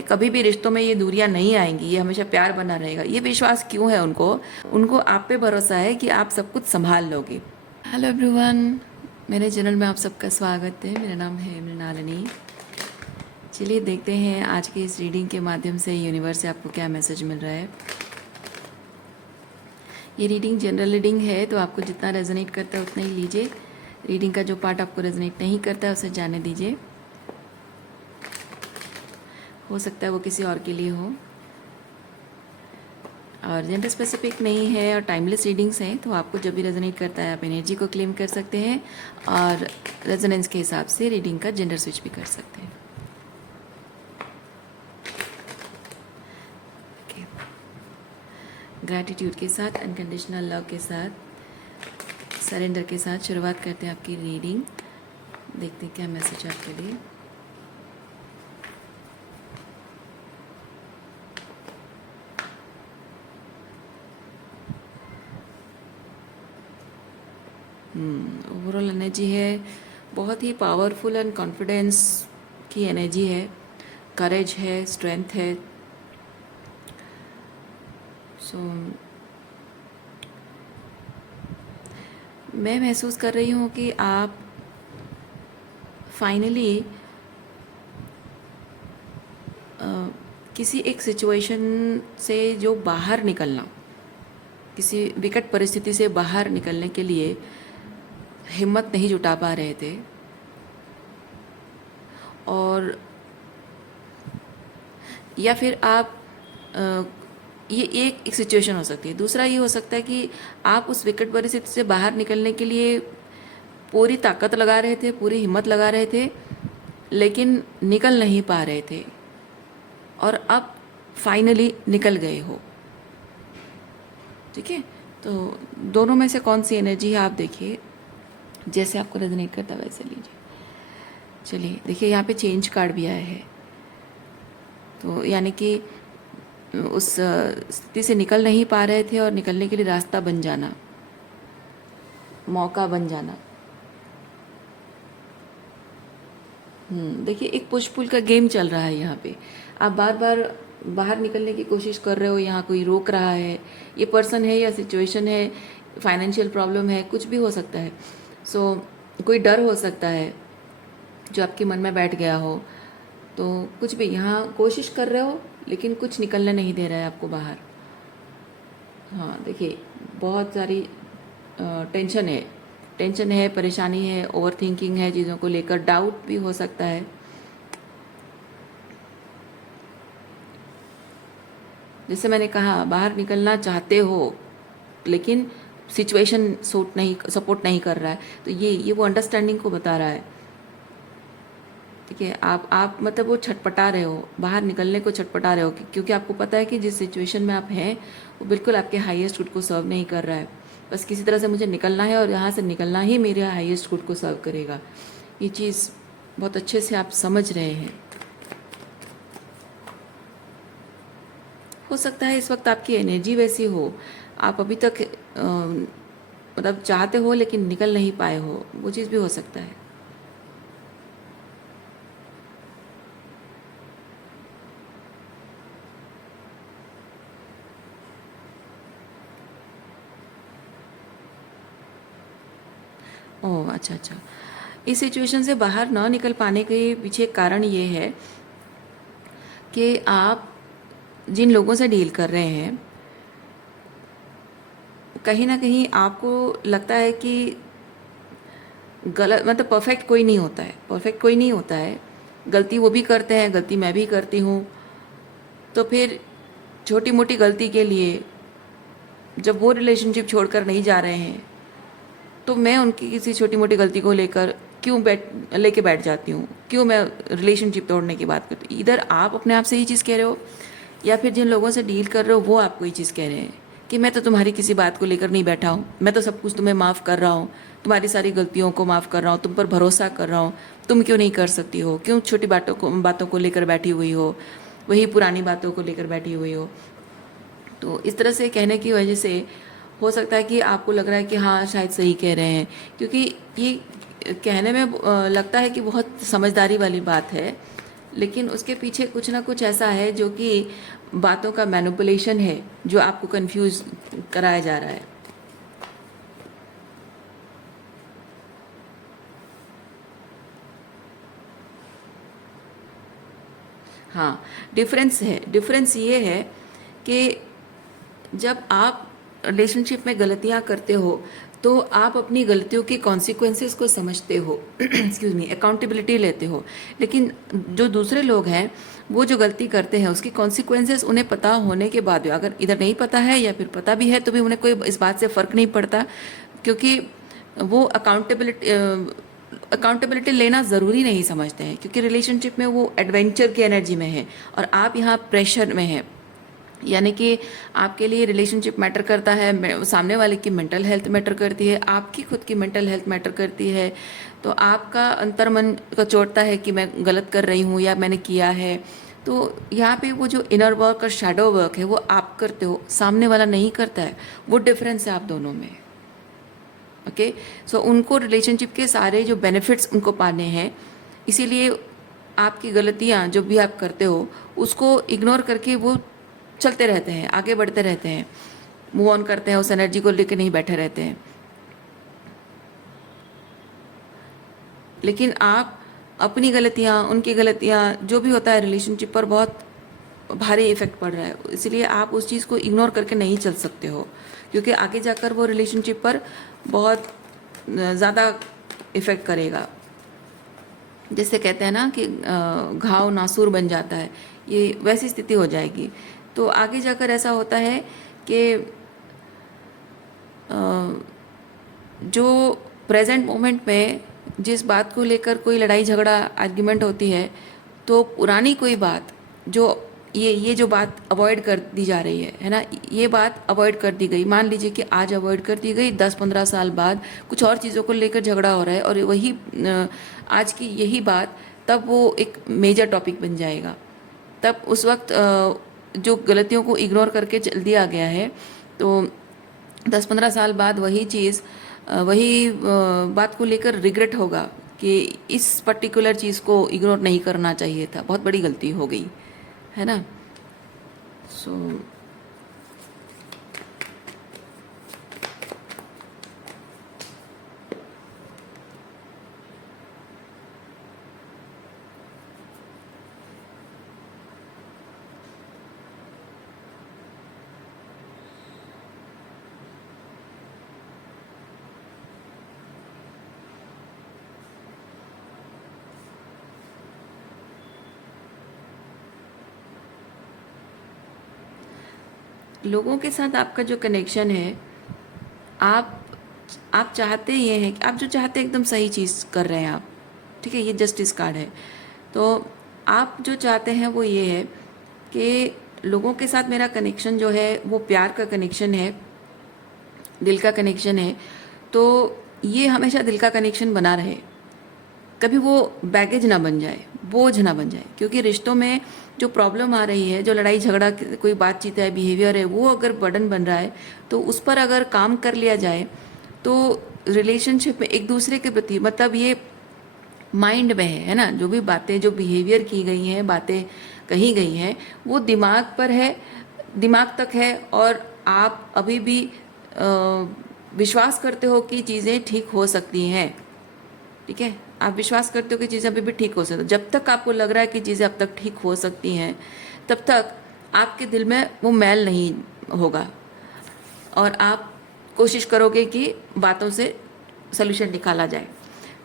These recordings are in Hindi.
है, कभी भी रिश्तों में ये दूरियां नहीं आएंगी, ये हमेशा प्यार बना रहेगा। ये विश्वास क्यों है उनको? उनको आप पे भरोसा है कि आप सब कुछ संभाल लोगे। हेलो एवरीवन, मेरे चैनल में आप सबका स्वागत है। मेरा नाम है मृणालिनी। चलिए देखते हैं आज की इस रीडिंग के माध्यम से यूनिवर्स से आपको क्या मैसेज मिल रहा है। ये रीडिंग जनरल रीडिंग है, तो आपको जितना रेजोनेट करता है उतना ही लीजिए। रीडिंग का जो पार्ट आपको रेजोनेट नहीं करता है उसे जाने दीजिए। हो सकता है वो किसी और के लिए हो, और जेंडर स्पेसिफिक नहीं है और टाइमलेस रीडिंग्स हैं, तो आपको जब भी रेजोनेट करता है आप एनर्जी को क्लेम कर सकते हैं और रेजोनेंस के हिसाब से रीडिंग का जेंडर स्विच भी कर सकते हैं। ग्रैटिट्यूड के साथ, अनकंडीशनल लव के साथ, सरेंडर के साथ शुरुआत करते हैं आपकी रीडिंग। देखते हैं क्या मैसेज आपके लिए। ओवरऑल एनर्जी है बहुत ही पावरफुल एंड कॉन्फिडेंस की एनर्जी है, करेज है, स्ट्रेंथ है। सो मैं महसूस कर रही हूँ कि आप फाइनली किसी एक सिचुएशन से जो बाहर निकलना, किसी विकट परिस्थिति से बाहर निकलने के लिए हिम्मत नहीं जुटा पा रहे थे, और या फिर आप ये एक सिचुएशन हो सकती है। दूसरा ये हो सकता है कि आप उस विकट परिस्थिति से बाहर निकलने के लिए पूरी ताकत लगा रहे थे, पूरी हिम्मत लगा रहे थे, लेकिन निकल नहीं पा रहे थे, और अब फाइनली निकल गए हो। ठीक है, तो दोनों में से कौन सी एनर्जी है आप देखिए, जैसे आपको रेजोनेट करता है वैसे लीजिए। चलिए देखिए, यहाँ पे चेंज कार्ड भी आया है, तो यानी कि उस स्थिति से निकल नहीं पा रहे थे और निकलने के लिए रास्ता बन जाना, मौका बन जाना। देखिए एक पुश पुल का गेम चल रहा है यहाँ पे। आप बार बार बाहर निकलने की कोशिश कर रहे हो, यहाँ कोई रोक रहा है। ये पर्सन है या सिचुएशन है, फाइनेंशियल प्रॉब्लम है, कुछ भी हो सकता है। कोई डर हो सकता है जो आपके मन में बैठ गया हो, तो कुछ भी यहाँ कोशिश कर रहे हो, लेकिन कुछ निकलने नहीं दे रहा है आपको बाहर। हाँ देखिए, बहुत सारी टेंशन है, परेशानी है, ओवर थिंकिंग है, चीज़ों को लेकर डाउट भी हो सकता है। जैसे मैंने कहा, बाहर निकलना चाहते हो लेकिन सिचुएशन सपोर्ट नहीं कर रहा है, तो ये वो अंडरस्टैंडिंग को बता रहा है। ठीक है, आप मतलब वो छटपटा रहे हो, बाहर निकलने को छटपटा रहे हो, क्योंकि आपको पता है कि जिस सिचुएशन में आप हैं वो बिल्कुल आपके हाईएस्ट गुड को सर्व नहीं कर रहा है। बस किसी तरह से मुझे निकलना है, और यहाँ से निकलना ही मेरे हाईएस्ट गुड को सर्व करेगा। ये चीज़ बहुत अच्छे से आप समझ रहे हैं। हो सकता है इस वक्त आपकी एनर्जी वैसी हो, आप अभी तक मतलब चाहते हो लेकिन निकल नहीं पाए हो, वो चीज़ भी हो सकता है। ओह अच्छा अच्छा, इस सिचुएशन से बाहर ना निकल पाने के पीछे कारण ये है कि आप जिन लोगों से डील कर रहे हैं, कहीं ना कहीं आपको लगता है कि गलत, मतलब परफेक्ट कोई नहीं होता है। गलती वो भी करते हैं, गलती मैं भी करती हूँ। तो फिर छोटी मोटी गलती के लिए जब वो रिलेशनशिप छोड़कर नहीं जा रहे हैं, तो मैं उनकी किसी छोटी मोटी गलती को लेकर क्यों लेके बैठ जाती हूँ, क्यों मैं रिलेशनशिप तोड़ने की बात करती हूँ। इधर आप अपने आप से ये चीज़ कह रहे हो, या फिर जिन लोगों से डील कर रहे हो वो आपको ये चीज़ कह रहे हैं कि मैं तो तुम्हारी किसी बात को लेकर नहीं बैठा हूँ, मैं तो सब कुछ तुम्हें माफ़ कर रहा हूँ, तुम्हारी सारी गलतियों को माफ़ कर रहा हूँ, तुम पर भरोसा कर रहा हूँ, तुम क्यों नहीं कर सकती हो, क्यों छोटी बातों को लेकर बैठी हुई हो, वही पुरानी बातों को लेकर बैठी हुई हो। तो इस तरह से कहने की वजह से हो सकता है कि आपको लग रहा है कि हाँ शायद सही कह रहे हैं, क्योंकि ये कहने में लगता है कि बहुत समझदारी वाली बात है, लेकिन उसके पीछे कुछ ना कुछ ऐसा है जो कि बातों का मैनिपुलेशन है, जो आपको कंफ्यूज कराया जा रहा है। हाँ, डिफरेंस ये है कि जब आप रिलेशनशिप में गलतियाँ करते हो तो आप अपनी गलतियों के कॉन्सिक्वेंसेस को समझते हो, एक्सक्यूज मी, अकाउंटेबिलिटी लेते हो। लेकिन जो दूसरे लोग हैं वो जो गलती करते हैं उसकी कॉन्सिक्वेंसेस उन्हें पता होने के बाद भी, अगर इधर नहीं पता है या फिर पता भी है तो भी उन्हें कोई इस बात से फ़र्क नहीं पड़ता, क्योंकि वो अकाउंटेबिलिटी लेना ज़रूरी नहीं समझते हैं, क्योंकि रिलेशनशिप में वो एडवेंचर की एनर्जी में है और आप यहाँ प्रेशर में हैं। यानी कि आपके लिए रिलेशनशिप मैटर करता है, सामने वाले की मेंटल हेल्थ मैटर करती है, आपकी खुद की मेंटल हेल्थ मैटर करती है। तो आपका अंतर्मन का चोटता है कि मैं गलत कर रही हूँ या मैंने किया है। तो यहाँ पे वो जो इनर वर्क और शैडो वर्क है वो आप करते हो, सामने वाला नहीं करता है। वो डिफरेंस है आप दोनों में। ओके, सो उनको रिलेशनशिप के सारे जो बेनिफिट्स उनको पाने हैं, इसीलिए आपकी गलतियाँ जो भी आप करते हो उसको इग्नोर करके वो चलते रहते हैं, आगे बढ़ते रहते हैं, मूव ऑन करते हैं, उस एनर्जी को लेकर नहीं बैठे रहते हैं। लेकिन आप अपनी गलतियाँ, उनकी गलतियाँ, जो भी होता है रिलेशनशिप पर बहुत भारी इफेक्ट पड़ रहा है, इसलिए आप उस चीज़ को इग्नोर करके नहीं चल सकते हो, क्योंकि आगे जाकर वो रिलेशनशिप पर बहुत ज़्यादा इफेक्ट करेगा। जैसे कहते हैं ना कि घाव नासूर बन जाता है, ये वैसी स्थिति हो जाएगी। तो आगे जाकर ऐसा होता है कि जो प्रेजेंट मोमेंट में जिस बात को लेकर कोई लड़ाई झगड़ा आर्ग्यूमेंट होती है, तो पुरानी कोई बात जो ये जो बात अवॉइड कर दी जा रही है ना, ये बात अवॉइड कर दी गई, मान लीजिए कि आज अवॉइड कर दी गई, 10-15 साल बाद कुछ और चीज़ों को लेकर झगड़ा हो रहा है और वही आज की यही बात तब वो एक मेजर टॉपिक बन जाएगा। तब उस वक्त जो गलतियों को इग्नोर करके चल दिया गया है, तो 10-15 साल बाद वही चीज़ वही बात को लेकर रिग्रेट होगा कि इस पर्टिकुलर चीज़ को इग्नोर नहीं करना चाहिए था, बहुत बड़ी गलती हो गई, है ना। सो लोगों के साथ आपका जो कनेक्शन है, आप चाहते ये हैं कि आप जो चाहते हैं एकदम सही चीज़ कर रहे हैं आप, ठीक है, ये जस्टिस कार्ड है। तो आप जो चाहते हैं वो ये है कि लोगों के साथ मेरा कनेक्शन जो है वो प्यार का कनेक्शन है, दिल का कनेक्शन है। तो ये हमेशा दिल का कनेक्शन बना रहे, कभी वो बैगेज ना बन जाए, बोझ ना बन जाए, क्योंकि रिश्तों में जो प्रॉब्लम आ रही है, जो लड़ाई झगड़ा कोई बातचीत है, बिहेवियर है, वो अगर बर्डन बन रहा है तो उस पर अगर काम कर लिया जाए तो रिलेशनशिप में एक दूसरे के प्रति, मतलब ये माइंड में है ना, जो भी बातें, जो बिहेवियर की गई हैं, बातें कही गई हैं, वो दिमाग पर है, दिमाग तक है, और आप अभी भी विश्वास करते हो कि चीज़ें ठीक हो सकती हैं, ठीक है, आप विश्वास करते हो कि चीज़ें अभी भी ठीक हो सकती हैं। जब तक आपको लग रहा है कि चीज़ें अब तक ठीक हो सकती हैं, तब तक आपके दिल में वो मैल नहीं होगा और आप कोशिश करोगे कि बातों से सलूशन निकाला जाए।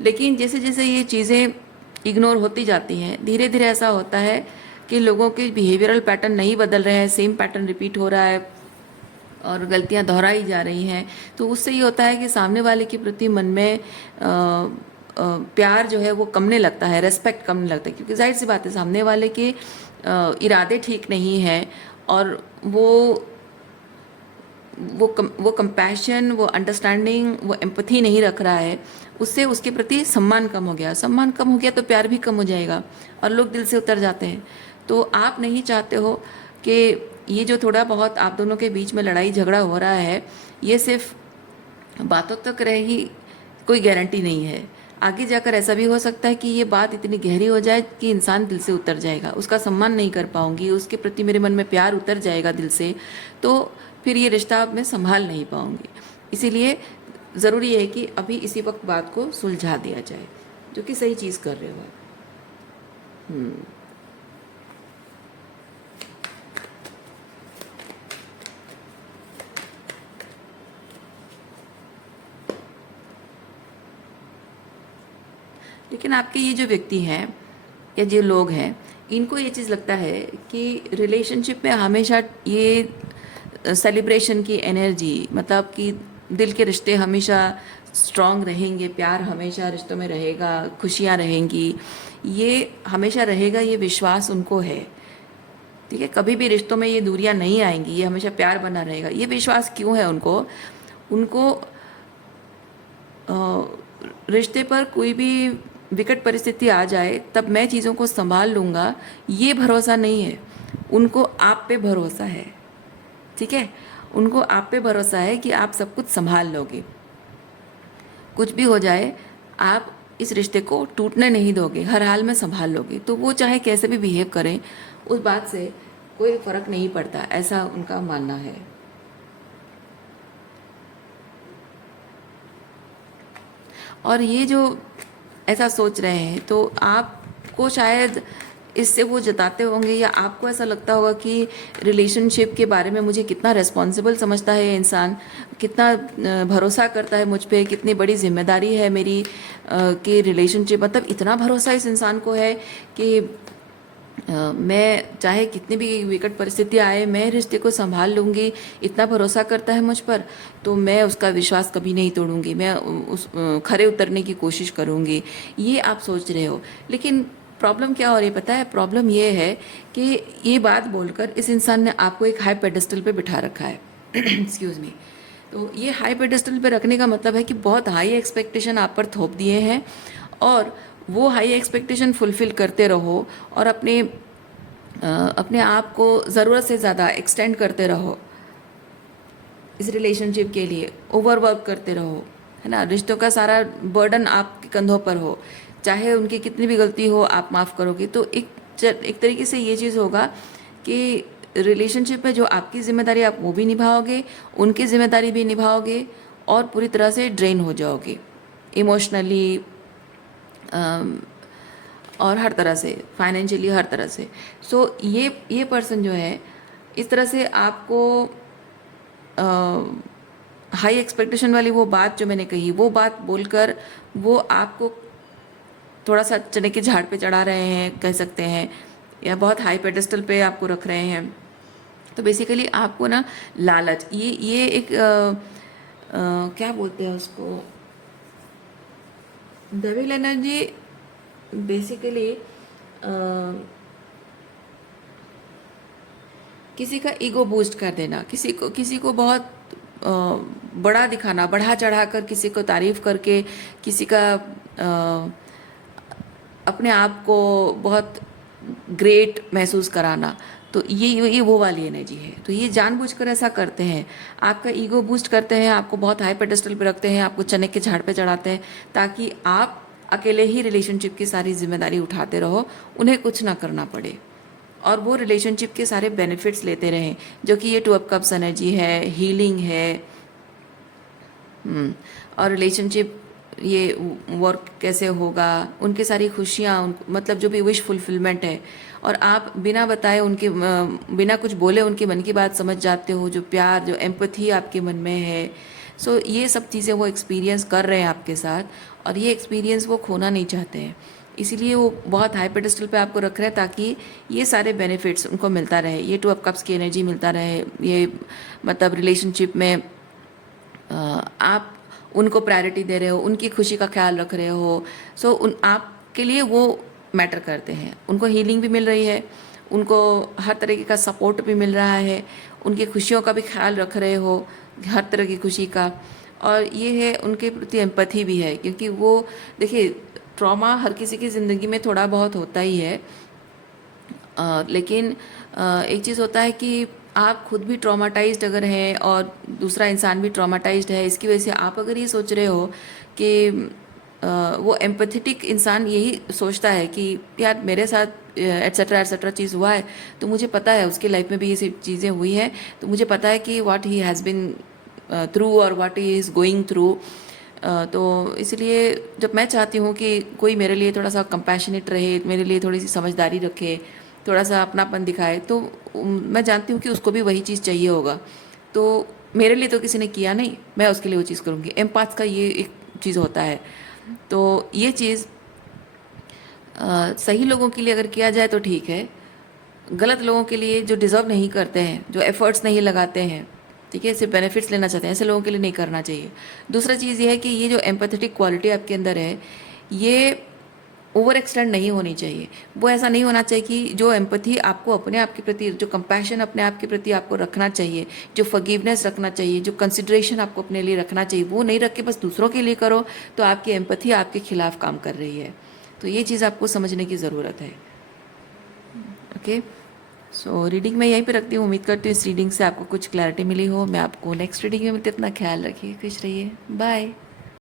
लेकिन जैसे जैसे ये चीज़ें इग्नोर होती जाती हैं, धीरे धीरे ऐसा होता है कि लोगों के बिहेवियरल पैटर्न नहीं बदल रहे हैं, सेम पैटर्न रिपीट हो रहा है और गलतियां दोहराई जा रही हैं। तो उससे ये होता है कि सामने वाले के प्रति मन में प्यार जो है वो कमने लगता है, रेस्पेक्ट कमने लगता है, क्योंकि जाहिर सी बात है सामने वाले के इरादे ठीक नहीं हैं और वो कंपैशन, वो अंडरस्टैंडिंग, वो एम्पथी नहीं रख रहा है, उससे उसके प्रति सम्मान कम हो गया। सम्मान कम हो गया तो प्यार भी कम हो जाएगा और लोग दिल से उतर जाते हैं। तो आप नहीं चाहते हो कि ये जो थोड़ा बहुत आप दोनों के बीच में लड़ाई झगड़ा हो रहा है, ये सिर्फ बातों तक रहे ही कोई गारंटी नहीं है। आगे जाकर ऐसा भी हो सकता है कि ये बात इतनी गहरी हो जाए कि इंसान दिल से उतर जाएगा, उसका सम्मान नहीं कर पाऊंगी, उसके प्रति मेरे मन में प्यार उतर जाएगा दिल से, तो फिर ये रिश्ता मैं संभाल नहीं पाऊंगी। इसीलिए ज़रूरी है कि अभी इसी वक्त बात को सुलझा दिया जाए, जो कि सही चीज़ कर रहे हो आप। लेकिन आपके ये जो व्यक्ति हैं या जो लोग हैं, इनको ये चीज़ लगता है कि रिलेशनशिप में हमेशा ये सेलिब्रेशन की एनर्जी, मतलब कि दिल के रिश्ते हमेशा स्ट्रांग रहेंगे, प्यार हमेशा रिश्तों में रहेगा, खुशियाँ रहेंगी, ये हमेशा रहेगा, ये विश्वास उनको है। ठीक है, कभी भी रिश्तों में ये दूरियां नहीं आएंगी, ये हमेशा प्यार बना रहेगा, ये विश्वास क्यों है उनको? उनको रिश्ते पर कोई भी विकट परिस्थिति आ जाए तब मैं चीज़ों को संभाल लूँगा, ये भरोसा नहीं है उनको। आप पे भरोसा है, ठीक है, उनको आप पे भरोसा है कि आप सब कुछ संभाल लोगे, कुछ भी हो जाए आप इस रिश्ते को टूटने नहीं दोगे, हर हाल में संभाल लोगे। तो वो चाहे कैसे भी बिहेव करें, उस बात से कोई फर्क नहीं पड़ता, ऐसा उनका मानना है। और ये जो ऐसा सोच रहे हैं, तो आपको शायद इससे वो जताते होंगे, या आपको ऐसा लगता होगा कि रिलेशनशिप के बारे में मुझे कितना रिस्पॉन्सिबल समझता है ये इंसान, कितना भरोसा करता है मुझ पे, कितनी बड़ी जिम्मेदारी है मेरी कि रिलेशनशिप, मतलब इतना भरोसा इस इंसान को है कि मैं चाहे कितनी भी विकट परिस्थिति आए मैं रिश्ते को संभाल लूँगी, इतना भरोसा करता है मुझ पर, तो मैं उसका विश्वास कभी नहीं तोड़ूंगी, मैं उस खरे उतरने की कोशिश करूँगी, ये आप सोच रहे हो। लेकिन प्रॉब्लम क्या हो रही है पता है? प्रॉब्लम ये है कि ये बात बोलकर इस इंसान ने आपको एक हाई पेडेस्टल पे बिठा रखा है एक्सक्यूज़ मी। तो ये हाई पेडेस्टल पे रखने का मतलब है कि बहुत हाई एक्सपेक्टेशन आप पर थोप दिए हैं, और वो हाई एक्सपेक्टेशन फुलफिल करते रहो, और अपने आप को ज़रूरत से ज़्यादा एक्सटेंड करते रहो इस रिलेशनशिप के लिए, ओवरवर्क करते रहो, है ना। रिश्तों का सारा बर्डन आपके कंधों पर हो, चाहे उनकी कितनी भी गलती हो आप माफ़ करोगे, तो एक तरीके से ये चीज़ होगा कि रिलेशनशिप में जो आपकी जिम्मेदारी आप वो भी निभाओगे, उनकी जिम्मेदारी भी निभाओगे, और पूरी तरह से ड्रेन हो जाओगे इमोशनली और हर तरह से, फाइनेंशियली, हर तरह से। सो ये पर्सन जो है इस तरह से आपको हाई एक्सपेक्टेशन वाली वो बात जो मैंने कही, वो बात बोलकर वो आपको थोड़ा सा चने के झाड़ पे चढ़ा रहे हैं कह सकते हैं, या बहुत हाई पेडेस्टल पे आपको रख रहे हैं। तो बेसिकली आपको ना लालच, ये एक क्या बोलते हैं उसको, डेविल एनर्जी बेसिकली किसी का ईगो बूस्ट कर देना, किसी को बहुत बड़ा दिखाना, बढ़ा चढ़ा कर किसी को तारीफ करके किसी का अपने आप को बहुत ग्रेट महसूस कराना, तो ये वो वाली एनर्जी है। तो ये जानबूझकर ऐसा करते हैं, आपका ईगो बूस्ट करते हैं, आपको बहुत हाई पेडेस्टल पे रखते हैं, आपको चने के झाड़ पे चढ़ाते हैं, ताकि आप अकेले ही रिलेशनशिप की सारी जिम्मेदारी उठाते रहो, उन्हें कुछ ना करना पड़े, और वो रिलेशनशिप के सारे बेनिफिट्स लेते रहें, जो कि ये 2 ऑफ कप्स एनर्जी है, हीलिंग है। और रिलेशनशिप ये वर्क कैसे होगा, उनकी सारी खुशियाँ, मतलब जो भी विश फुलफिलमेंट है, और आप बिना बताए उनके बिना कुछ बोले उनके मन की बात समझ जाते हो, जो प्यार, जो एम्पथी आपके मन में है। सो ये सब चीज़ें वो एक्सपीरियंस कर रहे हैं आपके साथ, और ये एक्सपीरियंस वो खोना नहीं चाहते हैं, इसीलिए वो बहुत हाई पेडेस्टल पे आपको रख रहे हैं, ताकि ये सारे बेनिफिट्स उनको मिलता रहे, ये 2 ऑफ कप्स की एनर्जी मिलता रहे, ये मतलब रिलेशनशिप में आप उनको प्रायोरिटी दे रहे हो, उनकी खुशी का ख्याल रख रहे हो। सो आपके लिए वो मैटर करते हैं, उनको हीलिंग भी मिल रही है, उनको हर तरीके का सपोर्ट भी मिल रहा है, उनकी खुशियों का भी ख्याल रख रहे हो, हर तरह की खुशी का। और ये है उनके प्रति एम्पैथी भी है, क्योंकि वो देखिए ट्रॉमा हर किसी की ज़िंदगी में थोड़ा बहुत होता ही है, लेकिन एक चीज़ होता है कि आप खुद भी ट्रॉमाटाइज्ड अगर हैं और दूसरा इंसान भी ट्रॉमाटाइज्ड है, इसकी वजह से आप अगर ये सोच रहे हो कि वो एम्पैथेटिक इंसान यही सोचता है कि यार मेरे साथ एट्सेट्रा चीज़ हुआ है, तो मुझे पता है उसकी लाइफ में भी ये सब चीज़ें हुई हैं, तो मुझे पता है कि what he has been through और what he is going through. तो इसलिए जब मैं चाहती हूँ कि कोई मेरे लिए थोड़ा सा कंपैशनेट रहे, मेरे लिए थोड़ी सी समझदारी रखे, थोड़ा सा अपनापन दिखाए, तो मैं जानती हूँ कि उसको भी वही चीज़ चाहिए होगा। तो मेरे लिए तो किसी ने किया नहीं, मैं उसके लिए वो चीज़ करूँगी। एम्पाथ का ये एक चीज़ होता है। तो ये चीज़ सही लोगों के लिए अगर किया जाए तो ठीक है, गलत लोगों के लिए जो डिज़र्व नहीं करते हैं, जो एफर्ट्स नहीं लगाते हैं, ठीक है, सिर्फ बेनिफिट्स लेना चाहते हैं, ऐसे लोगों के लिए नहीं करना चाहिए। दूसरा चीज़ ये है कि ये जो एम्पैथेटिक क्वालिटी आपके अंदर है, ये ओवर एक्सटेंड नहीं होनी चाहिए। वो ऐसा नहीं होना चाहिए कि जो एम्पैथी आपको अपने आप के प्रति, जो कंपैशन अपने आप के प्रति आपको रखना चाहिए, जो फॉरगिवनेस रखना चाहिए, जो कंसिडरेशन आपको अपने लिए रखना चाहिए, वो नहीं रख के बस दूसरों के लिए करो, तो आपकी एम्पैथी आपके खिलाफ काम कर रही है। तो ये चीज़ आपको समझने की ज़रूरत है। ओके, सो रीडिंग मैं यहीं पे रखती हूँ। उम्मीद करती हूँ इस रीडिंग से आपको कुछ क्लैरिटी मिली हो। मैं आपको नेक्स्ट रीडिंग में मिलती हूँ। अपना ख्याल रखिए, खुश रहिए, बाय।